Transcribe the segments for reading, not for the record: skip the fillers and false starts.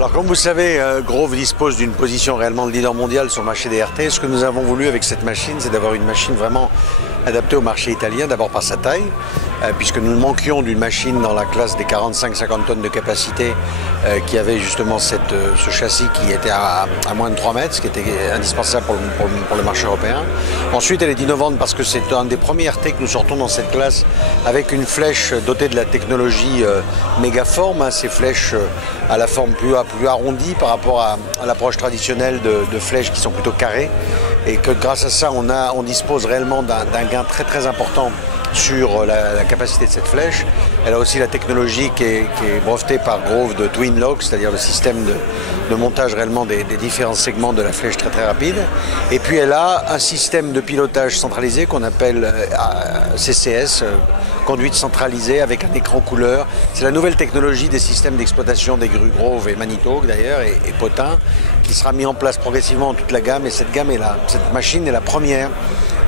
Alors comme vous le savez, Grove dispose d'une position réellement de leader mondial sur le marché des RT. Ce que nous avons voulu avec cette machine, c'est d'avoir une machine vraiment adaptée au marché italien, d'abord par sa taille, puisque nous manquions d'une machine dans la classe des 45-50 tonnes de capacité qui avait justement ce châssis qui était à moins de 3 mètres, ce qui était indispensable pour le marché européen. Ensuite, elle est innovante parce que c'est un des premiers RT que nous sortons dans cette classe avec une flèche dotée de la technologie Mégaform, ces flèches à la forme plus arrondie par rapport à l'approche traditionnelle de flèches qui sont plutôt carrées, et que grâce à ça on dispose réellement d'un gain très important sur la capacité de cette flèche. Elle a aussi la technologie qui est brevetée par Grove de Twin Lock, c'est-à-dire le système de montage réellement des différents segments de la flèche très rapide. Et puis elle a un système de pilotage centralisé qu'on appelle CCS, conduite centralisée avec un écran couleur. C'est la nouvelle technologie des systèmes d'exploitation des grues Grove et Manitou d'ailleurs et Potin, qui sera mis en place progressivement dans toute la gamme. Et cette machine est la première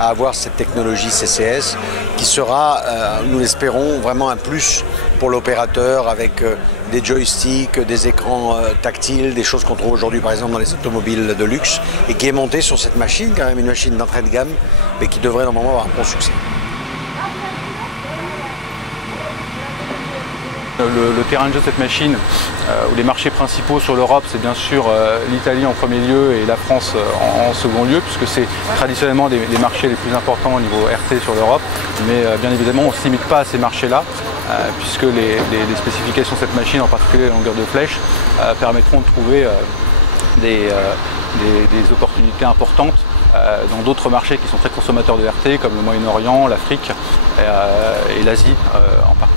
à avoir cette technologie CCS qui sera, nous l'espérons, vraiment un plus pour l'opérateur avec des joysticks, des écrans tactiles, des choses qu'on trouve aujourd'hui par exemple dans les automobiles de luxe et qui est montée sur cette machine, quand même une machine d'entrée de gamme, mais qui devrait normalement avoir un bon succès. Le terrain de jeu de cette machine, où les marchés principaux sur l'Europe, c'est bien sûr l'Italie en premier lieu et la France en second lieu, puisque c'est traditionnellement les marchés les plus importants au niveau RT sur l'Europe. Mais bien évidemment, on ne se limite pas à ces marchés-là, puisque les spécifications de cette machine, en particulier la longueur de flèche, permettront de trouver des opportunités importantes dans d'autres marchés qui sont très consommateurs de RT, comme le Moyen-Orient, l'Afrique et l'Asie en particulier.